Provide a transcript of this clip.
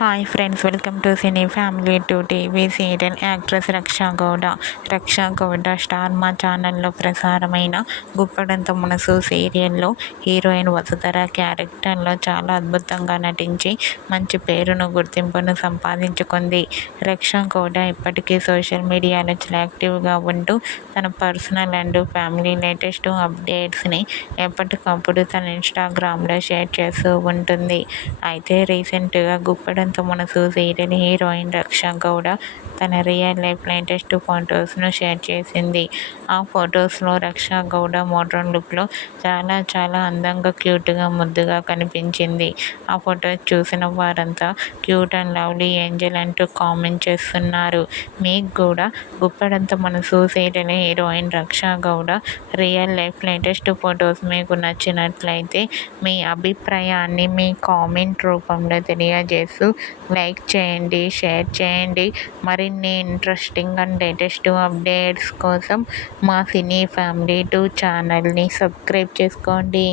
Hi friends, welcome to cine family to TV serial. Actress Raksha Gowda star Maa ఛానల్లో ప్రసారమైన గుప్పడంత మనసు సీరియల్లో హీరోయిన్ వసుధర క్యారెక్టర్లో చాలా అద్భుతంగా నటించి మంచి పేరును గుర్తింపును సంపాదించుకుంది. రక్షా గౌడ ఇప్పటికీ సోషల్ మీడియాలో చాలా యాక్టివ్గా ఉంటూ తన పర్సనల్ అండ్ ఫ్యామిలీ లేటెస్ట్ అప్డేట్స్ని ఎప్పటికప్పుడు తన ఇన్స్టాగ్రామ్లో షేర్ చేస్తూ ఉంటుంది. అయితే రీసెంట్గా గుప్పడంత మనసు సీరియల్ హీరోయిన్ రక్షా గౌడ తన రియల్ లైఫ్ లేటెస్ట్ ఫొటోస్ను షేర్ చేసింది. ఆ ఫొటోస్లో రక్షా గౌడ మోడ్రన్ లుక్లో చాలా అందంగా, క్యూట్గా, ముద్దుగా కనిపించింది. ఆ ఫొటోస్ చూసిన వారంతా క్యూట్ అండ్ లవ్లీ ఏంజల్ అంటూ కామెంట్ చేస్తున్నారు. మీకు కూడా Guppedantha Manasu serial heroine Raksha Gowda real life latest photos మీకు నచ్చినట్లయితే మీ అభిప్రాయాన్ని మీ కామెంట్ రూపంలో తెలియజేస్తూ లైక్ చేయండి, షేర్ చేయండి. మరిన్ని ఇంట్రెస్టింగ్ అండ్ లేటెస్ట్ అప్డేట్స్ కోసం మా సినీ ఫ్యామిలీ 2 ఛానల్ని సబ్స్క్రైబ్ చేసుకోండి.